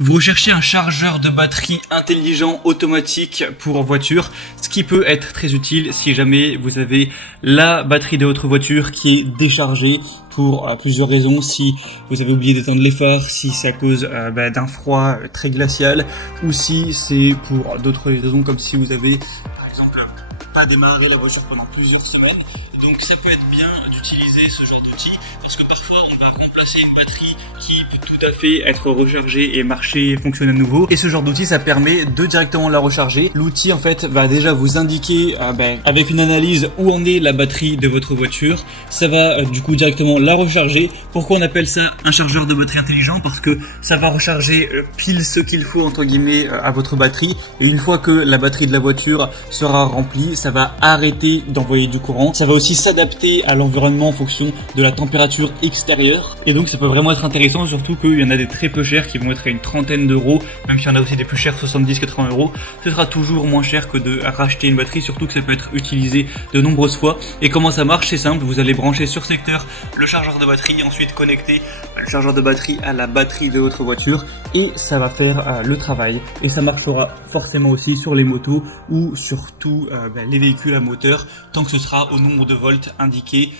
Vous recherchez un chargeur de batterie intelligent automatique pour voiture, ce qui peut être très utile si jamais vous avez la batterie de votre voiture qui est déchargée pour plusieurs raisons. Si vous avez oublié d'éteindre les phares, si c'est à cause d'un froid très glacial, ou si c'est pour d'autres raisons comme si vous avez par exemple pas démarré la voiture pendant plusieurs semaines. Donc ça peut être bien d'utiliser ce genre d'outil parce que parfois on va remplacer une batterie qui peut tout à fait être rechargée et marcher et fonctionner à nouveau. Et ce genre d'outil ça permet de directement la recharger. L'outil en fait va déjà vous indiquer avec une analyse où en est la batterie de votre voiture. Ça va du coup directement la recharger. Pourquoi on appelle ça un chargeur de batterie intelligent? Parce que ça va recharger pile ce qu'il faut entre guillemets à votre batterie. Et une fois que la batterie de la voiture sera remplie, ça va arrêter d'envoyer du courant. Ça va aussi s'adapter à l'environnement en fonction de la température extérieure. Et donc ça peut vraiment être intéressant, surtout qu'il y en a des très peu chers qui vont être à une trentaine d'euros, même s'il y en a aussi des plus chers, 70-80 euros. Ce sera toujours moins cher que de racheter une batterie, surtout que ça peut être utilisé de nombreuses fois. Et comment ça marche? C'est simple, vous allez brancher sur secteur le chargeur de batterie, ensuite connecter le chargeur de batterie à la batterie de votre voiture et ça va faire le travail. Et ça marchera forcément aussi sur les motos ou sur tous les véhicules à moteur, tant que ce sera au nombre de volts indiqué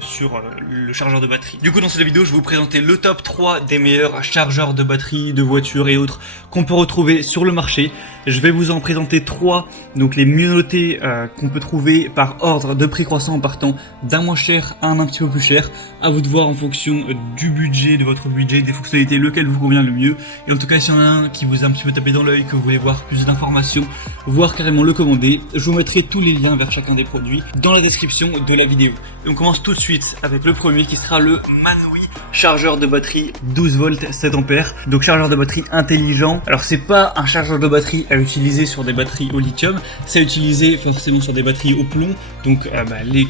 sur le chargeur de batterie. Du coup, dans cette vidéo, je vais vous présenter le top 3 des meilleurs chargeurs de batterie de voitures et autres qu'on peut retrouver sur le marché. Je vais vous en présenter 3, donc les mieux notés qu'on peut trouver par ordre de prix croissant en partant d'un moins cher à un petit peu plus cher. À vous de voir en fonction du budget, de votre budget, des fonctionnalités, lequel vous convient le mieux. Et en tout cas, s'il y en a un qui vous a un petit peu tapé dans l'œil, que vous voulez voir plus d'informations, voire carrément le commander, je vous mettrai tous les liens vers chacun des produits dans la description de la vidéo. Et on commence tout de suite avec le premier qui sera le Manui chargeur de batterie 12 volts 7 ampères. Donc chargeur de batterie intelligent. Alors c'est pas un chargeur de batterie à utiliser sur des batteries au lithium, c'est à utiliser forcément sur des batteries au plomb. Donc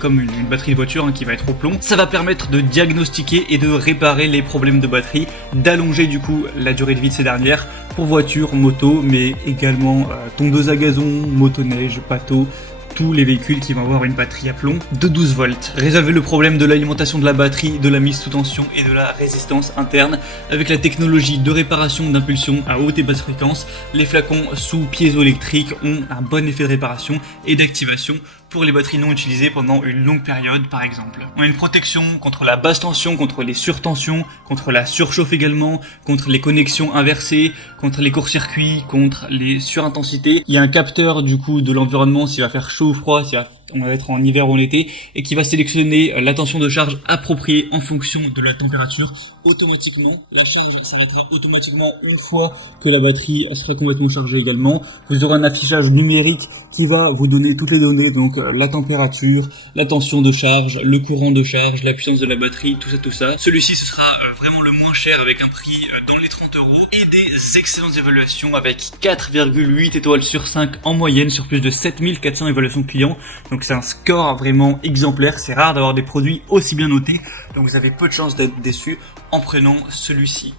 comme une batterie de voiture qui va être au plomb. Ça va permettre de diagnostiquer et de réparer les problèmes de batterie, d'allonger du coup la durée de vie de ces dernières pour voitures, motos, mais également tondeuse à gazon, motoneige, bateau, tous les véhicules qui vont avoir une batterie à plomb de 12 volts. Résolvez le problème de l'alimentation de la batterie, de la mise sous tension et de la résistance interne avec la technologie de réparation d'impulsion à haute et basse fréquence. Les flacons sous piézoélectrique ont un bon effet de réparation et d'activation pour les batteries non utilisées pendant une longue période par exemple. On a une protection contre la basse tension, contre les surtensions, contre la surchauffe également, contre les connexions inversées, contre les courts-circuits, contre les surintensités. Il y a un capteur du coup de l'environnement s'il va faire chaud ou froid, si on va être en hiver ou en été, et qui va sélectionner la tension de charge appropriée en fonction de la température automatiquement. La charge s'arrêtera automatiquement une fois que la batterie sera complètement chargée également. Vous aurez un affichage numérique qui va vous donner toutes les données, donc la température, la tension de charge, le courant de charge, la puissance de la batterie, tout ça. Celui-ci ce sera vraiment le moins cher avec un prix dans les 30 euros et des excellentes évaluations avec 4,8 étoiles sur 5 en moyenne sur plus de 7400 évaluations clients. Donc c'est un score vraiment exemplaire, c'est rare d'avoir des produits aussi bien notés, donc vous avez peu de chances d'être déçus en prenant celui-ci.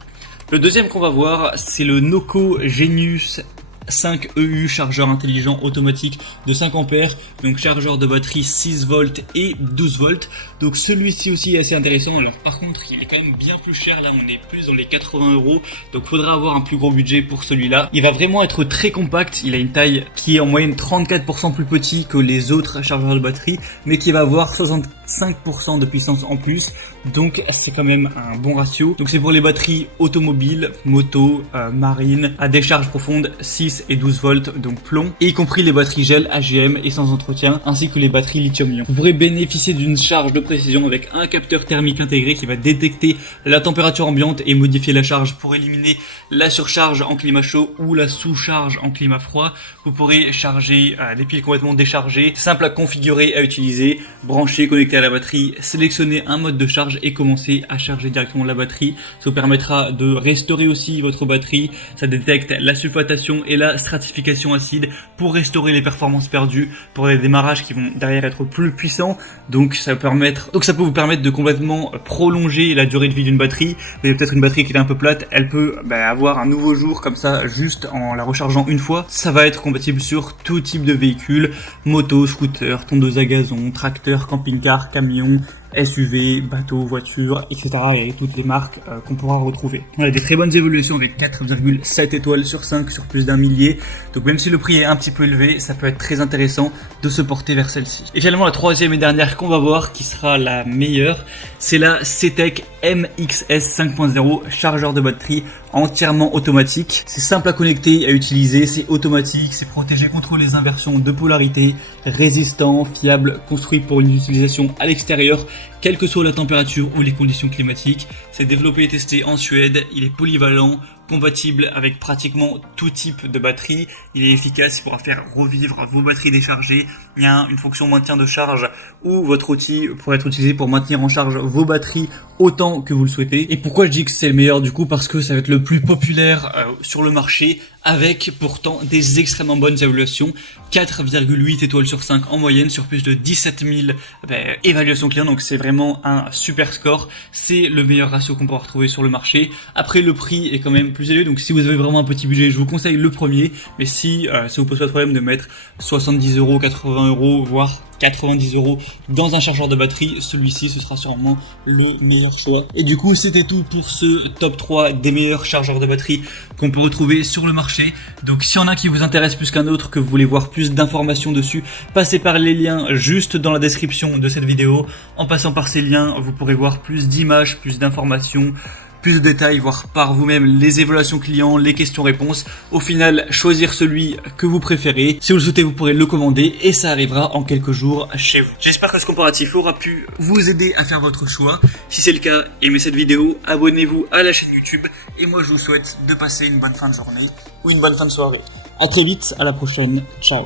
Le deuxième qu'on va voir, c'est le Noco Genius 5 EU, chargeur intelligent automatique de 5 ampères, donc chargeur de batterie 6 volts et 12 volts. Donc celui-ci aussi est assez intéressant. Alors par contre, il est quand même bien plus cher. Là, on est plus dans les 80 euros. Donc faudra avoir un plus gros budget pour celui-là. Il va vraiment être très compact. Il a une taille qui est en moyenne 34% plus petit que les autres chargeurs de batterie, mais qui va avoir 65% de puissance en plus. Donc c'est quand même un bon ratio. Donc c'est pour les batteries automobiles, moto, marine, à décharge profonde 6 et 12 volts, donc plomb, et y compris les batteries gel AGM et sans entretien, ainsi que les batteries lithium-ion. Vous pourrez bénéficier d'une charge de précision avec un capteur thermique intégré qui va détecter la température ambiante et modifier la charge pour éliminer la surcharge en climat chaud ou la sous-charge en climat froid. Vous pourrez charger des piles complètement déchargées, simple à configurer, à utiliser, brancher, connecter à la batterie, sélectionner un mode de charge et commencer à charger directement la batterie. Ça vous permettra de restaurer aussi votre batterie. Ça détecte la sulfatation et la stratification acide pour restaurer les performances perdues pour les démarrages qui vont derrière être plus puissants. Donc ça peut vous permettre de complètement prolonger la durée de vie d'une batterie. Vous avez peut-être une batterie qui est un peu plate, elle peut avoir un nouveau jour comme ça juste en la rechargeant une fois. Ça va être compatible sur tout type de véhicule, moto, scooter, tondeuse à gazon, tracteur, camping-car, camion, SUV, bateaux, voitures, etc. et toutes les marques qu'on pourra retrouver. On a des très bonnes évolutions avec 4,7 étoiles sur 5 sur plus d'un millier. Donc même si le prix est un petit peu élevé, ça peut être très intéressant de se porter vers celle-ci. Et finalement la troisième et dernière qu'on va voir, qui sera la meilleure, c'est la CTEK MXS 5.0 chargeur de batterie entièrement automatique. C'est simple à connecter et à utiliser, c'est automatique, c'est protégé contre les inversions de polarité, résistant, fiable, construit pour une utilisation à l'extérieur, quelle que soit la température ou les conditions climatiques. C'est développé et testé en Suède, il est polyvalent, compatible avec pratiquement tout type de batterie. Il est efficace, il pourra faire revivre vos batteries déchargées. Il y a une fonction maintien de charge où votre outil pourra être utilisé pour maintenir en charge vos batteries autant que vous le souhaitez. Et pourquoi je dis que c'est le meilleur du coup? Parce que ça va être le plus populaire sur le marché, avec pourtant des extrêmement bonnes évaluations. 4,8 étoiles sur 5 en moyenne sur plus de 17 000 évaluations clients. Donc c'est vraiment un super score. C'est le meilleur ratio qu'on pourra retrouver sur le marché. Après le prix est quand même plus élevé, donc si vous avez vraiment un petit budget, je vous conseille le premier. Mais si ça vous pose pas de problème de mettre 70 €, 80 €, voire 90 € dans un chargeur de batterie, celui-ci ce sera sûrement le meilleur choix. Et du coup c'était tout pour ce top 3 des meilleurs chargeurs de batterie qu'on peut retrouver sur le marché. Donc s'il y en a qui vous intéresse plus qu'un autre, que vous voulez voir plus d'informations dessus, passez par les liens juste dans la description de cette vidéo. En passant par ces liens, vous pourrez voir plus d'images, plus d'informations, plus de détails, voir par vous-même les évaluations clients, les questions-réponses. Au final, choisir celui que vous préférez. Si vous le souhaitez, vous pourrez le commander et ça arrivera en quelques jours chez vous. J'espère que ce comparatif aura pu vous aider à faire votre choix. Si c'est le cas, aimez cette vidéo, abonnez-vous à la chaîne YouTube et moi je vous souhaite de passer une bonne fin de journée ou une bonne fin de soirée. À très vite, à la prochaine, ciao.